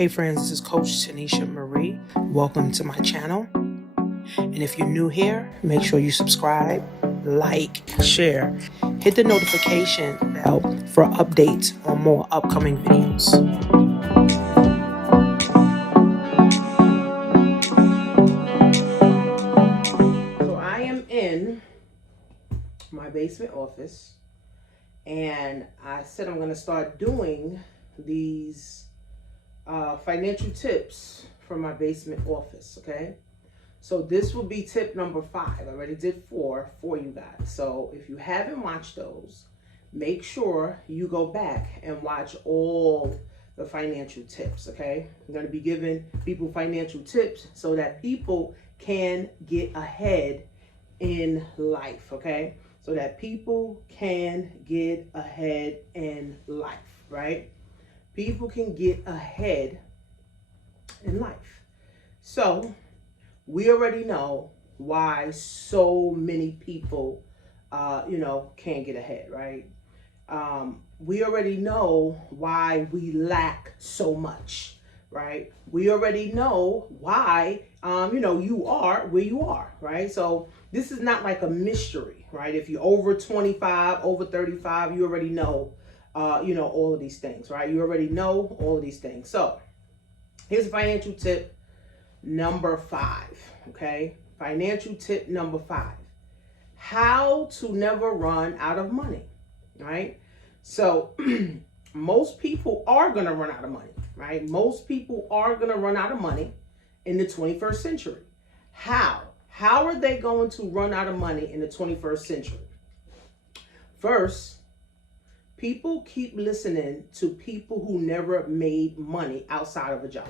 Hey friends, this is Coach Tanisha Marie. Welcome to my channel. And if you're new here, make sure you subscribe, like, share. Hit the notification bell for updates on more upcoming videos. So I am in my basement office, and I said I'm going to start doing these financial tips from my basement office. Okay, so this will be tip number 5. I already did 4 for you guys. So if you haven't watched those, make sure you go back and watch all the financial tips. Okay, I'm going to be giving people financial tips so that people can get ahead in life. Okay, so that people can get ahead in life, right? People can get ahead in life. So we already know why so many people, can't get ahead, right? We already know why we lack so much, right? We already know why, you are where you are, right? So this is not like a mystery, right? If you're over 25, over 35, you already know, all of these things, right? You already know all of these things. So here's a financial tip number 5, okay? Financial tip number 5. How to never run out of money, right? So most people are going to run out of money, right? Most people are going to run out of money in the 21st century. How? How are they going to run out of money in the 21st century? First, people keep listening to people who never made money outside of a job.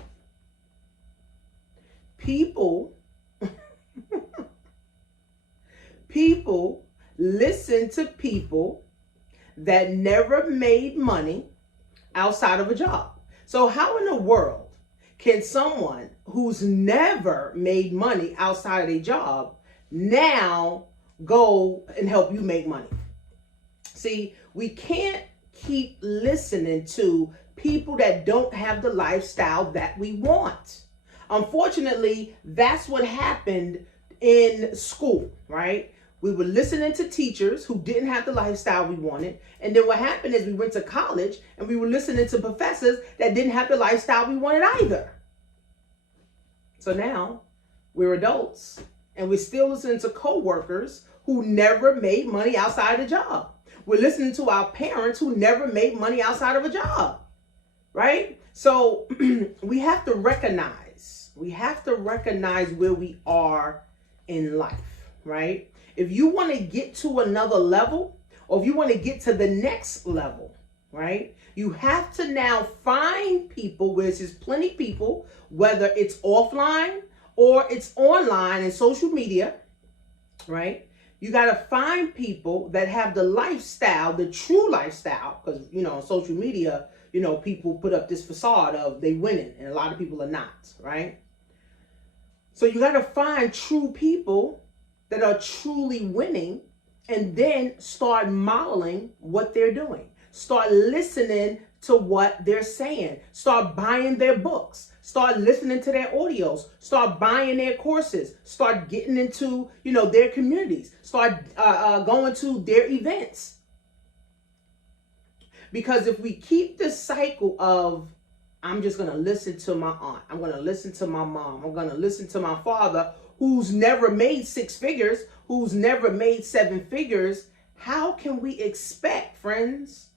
People listen to people that never made money outside of a job. So how in the world can someone who's never made money outside of a job now go and help you make money? See, we can't keep listening to people that don't have the lifestyle that we want. Unfortunately, that's what happened in school, right? We were listening to teachers who didn't have the lifestyle we wanted. And then what happened is we went to college and we were listening to professors that didn't have the lifestyle we wanted either. So now we're adults and we're still listening to coworkers who never made money outside the job. We're listening to our parents who never made money outside of a job, right? So we have to recognize where we are in life, right? If you want to get to another level, or if you want to get to the next level, right? You have to now find people, where there's plenty of people, whether it's offline or it's online and social media, right? You got to find people that have the lifestyle, the true lifestyle, because, on social media, people put up this facade of they winning, and a lot of people are not, right? So you got to find true people that are truly winning, and then start modeling what they're doing. Start listening to what they're saying. Start buying their books. Start listening to their audios. Start buying their courses. Start getting into, their communities. Start going to their events. Because if we keep this cycle of, I'm just going to listen to my aunt, I'm going to listen to my mom, I'm going to listen to my father, who's never made 6 figures, who's never made 7 figures, how can we expect, friends?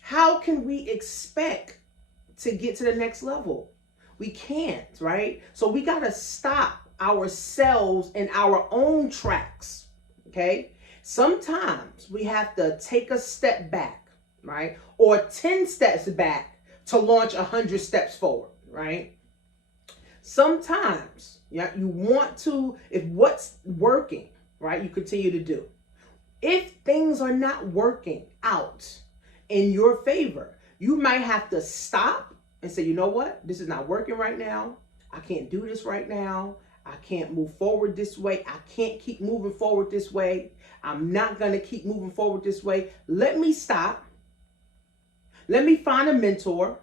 How can we expect to get to the next level? We can't, right? So we got to stop ourselves in our own tracks, okay? Sometimes we have to take a step back, right? Or 10 steps back to launch 100 steps forward, right? Sometimes, you want to, if what's working, right, you continue to do. If things are not working out in your favor, you might have to stop and say, you know what? This is not working right now. I can't do this right now. I can't move forward this way. I can't keep moving forward this way. I'm not going to keep moving forward this way. Let me stop. Let me find a mentor.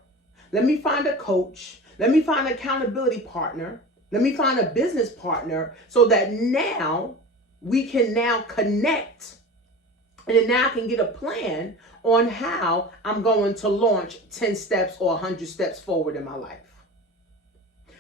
Let me find a coach. Let me find an accountability partner. Let me find a business partner so that now we can now connect, and then now I can get a plan on how I'm going to launch 10 steps or 100 steps forward in my life.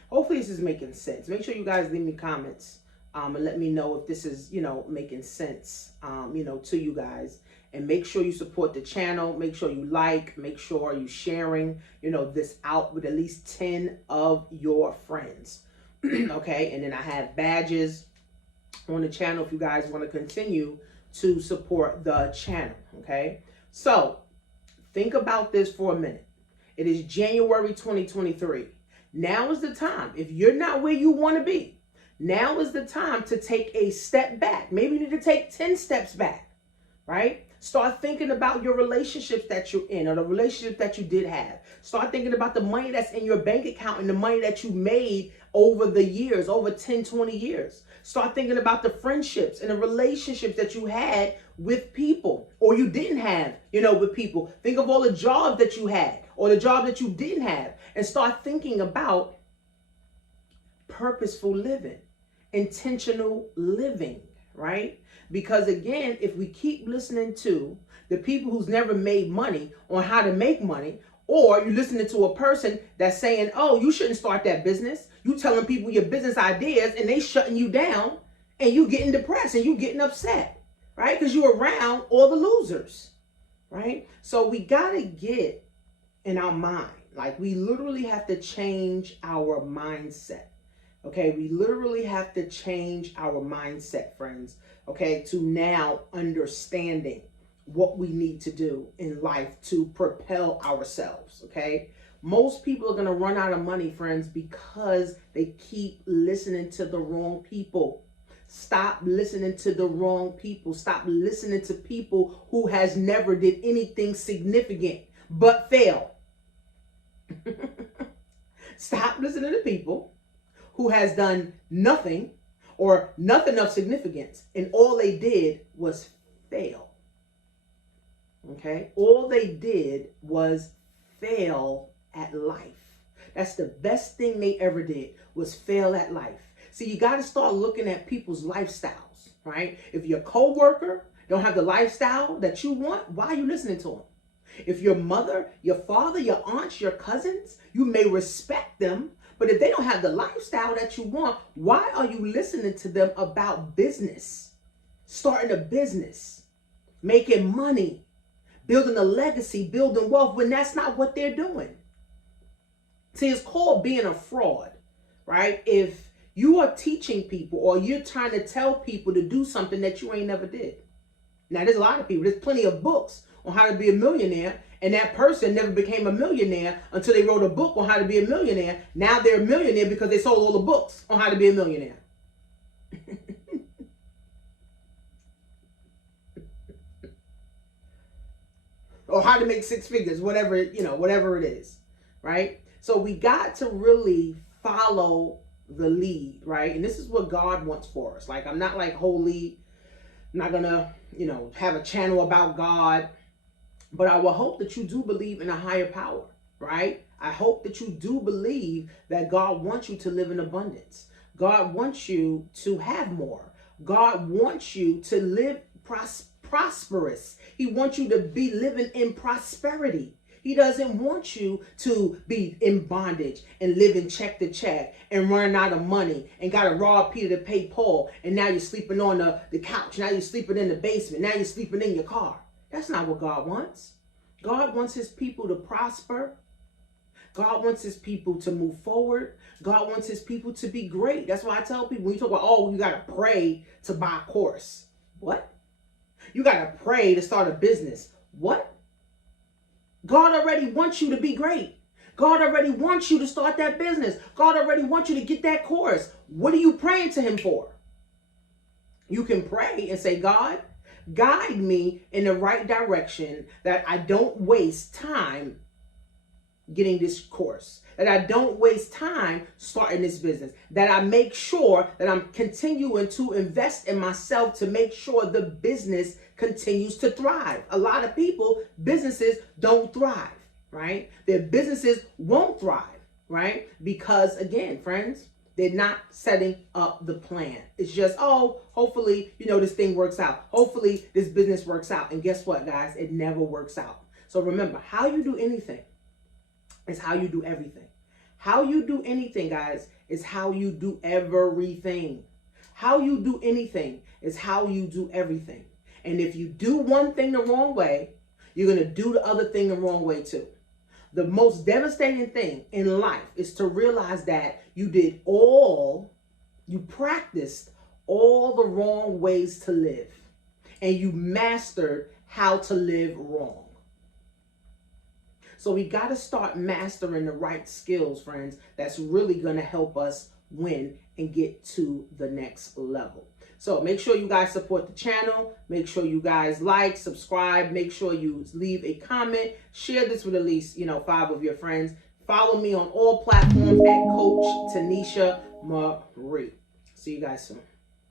Hopefully this is making sense. Make sure you guys leave me comments and let me know if this is, making sense, to you guys. And make sure you support the channel. Make sure you like, make sure you sharing, this out with at least 10 of your friends. Okay. And then I have badges on the channel if you guys want to continue to support the channel. Okay. So think about this for a minute. It is January 2023. Now is the time. If you're not where you want to be, now is the time to take a step back. Maybe you need to take 10 steps back, right? Start thinking about your relationships that you're in or the relationship that you did have. Start thinking about the money that's in your bank account and the money that you made over the years, over 10, 20 years. Start thinking about the friendships and the relationships that you had with people or you didn't have, with people. Think of all the jobs that you had or the job that you didn't have, and start thinking about purposeful living, intentional living, right? Because again, if we keep listening to the people who's never made money on how to make money, or you're listening to a person that's saying, oh, you shouldn't start that business. You telling people your business ideas and they shutting you down, and you getting depressed and you getting upset, right? Because you're around all the losers, right? So we got to get in our mind. Like, we literally have to change our mindset. Okay, we literally have to change our mindset, friends, okay, to now understanding what we need to do in life to propel ourselves, okay? Most people are going to run out of money, friends, because they keep listening to the wrong people. Stop listening to the wrong people. Stop listening to people who has never did anything significant but fail. Stop listening to people who has done nothing or nothing of significance, and all they did was fail. Okay? All they did was fail at life. That's the best thing they ever did, was fail at life. See, you got to start looking at people's lifestyles, right? If your coworker don't have the lifestyle that you want, why are you listening to them? If your mother, your father, your aunts, your cousins, you may respect them, but if they don't have the lifestyle that you want, why are you listening to them about business, starting a business, making money, building a legacy, building wealth, when that's not what they're doing? See, it's called being a fraud, right? If you are teaching people or you're trying to tell people to do something that you ain't never did. Now, there's a lot of people, there's plenty of books on how to be a millionaire, and that person never became a millionaire until they wrote a book on how to be a millionaire. Now they're a millionaire because they sold all the books on how to be a millionaire. Or how to make six figures, whatever it is, right? So we got to really follow the lead, right? And this is what God wants for us. Like, I'm not like holy, I'm not gonna, have a channel about God, but I will hope that you do believe in a higher power, right? I hope that you do believe that God wants you to live in abundance. God wants you to have more. God wants you to live prosperous. He wants you to be living in prosperity. He doesn't want you to be in bondage and living check to check and running out of money and got to rob Peter to pay Paul. And now you're sleeping on the couch. Now you're sleeping in the basement. Now you're sleeping in your car. That's not what God wants. God wants his people to prosper. God wants his people to move forward. God wants his people to be great. That's why I tell people, when you talk about, oh, you got to pray to buy a course. What? You got to pray to start a business. What? God already wants you to be great. God already wants you to start that business. God already wants you to get that course. What are you praying to him for? You can pray and say, God, guide me in the right direction, that I don't waste time getting this course, that I don't waste time starting this business, that I make sure that I'm continuing to invest in myself to make sure the business continues to thrive. A lot of people, businesses don't thrive. right? Their businesses won't thrive, right? Because again, friends, they're not setting up the plan. It's just, oh, hopefully, this thing works out. Hopefully this business works out. And guess what, guys? It never works out. So remember, how you do anything is how you do everything. How you do anything, guys, is how you do everything. How you do anything is how you do everything. And if you do one thing the wrong way, you're going to do the other thing the wrong way too. The most devastating thing in life is to realize that you practiced all the wrong ways to live, and you mastered how to live wrong. So we got to start mastering the right skills, friends. That's really going to help us win and get to the next level. So make sure you guys support the channel. Make sure you guys like, subscribe. Make sure you leave a comment. Share this with at least, 5 of your friends. Follow me on all platforms at Coach Tanisha Marie. See you guys soon.